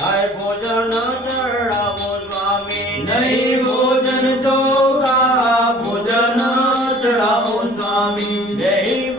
હાય ભોજન ચડાવો સ્વામી. નહીં ભોજન ચોખા ભોજન ચડાવો સ્વામી. નહીં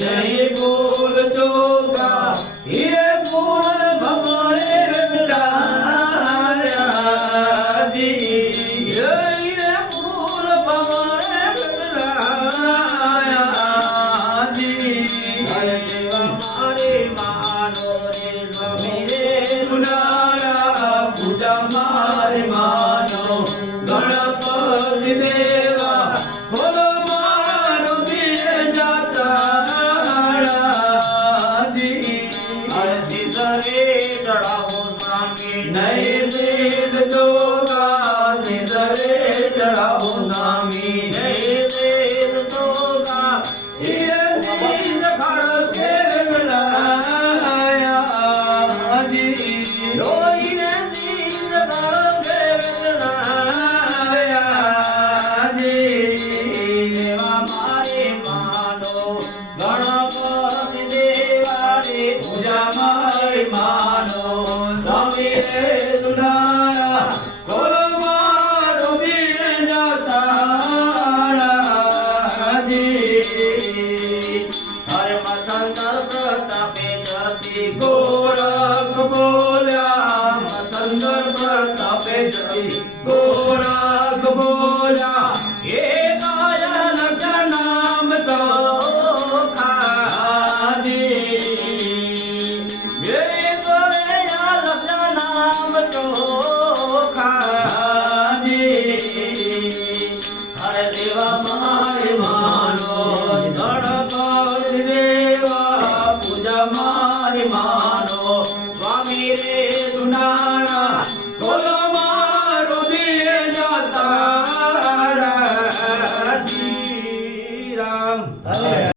નહીં ભૂલજો ગા. હીરે પૂર્ણ ભમણે રંડાર્યા હીરે પૂર્ણ ભમણે રંડાર્યા મારે માનો રે સ્વામી રે ગુનારા પૂજા મારે માનો ગણપતિ દેવ. રે ચડાવો સ્વામી નહીં Yeah.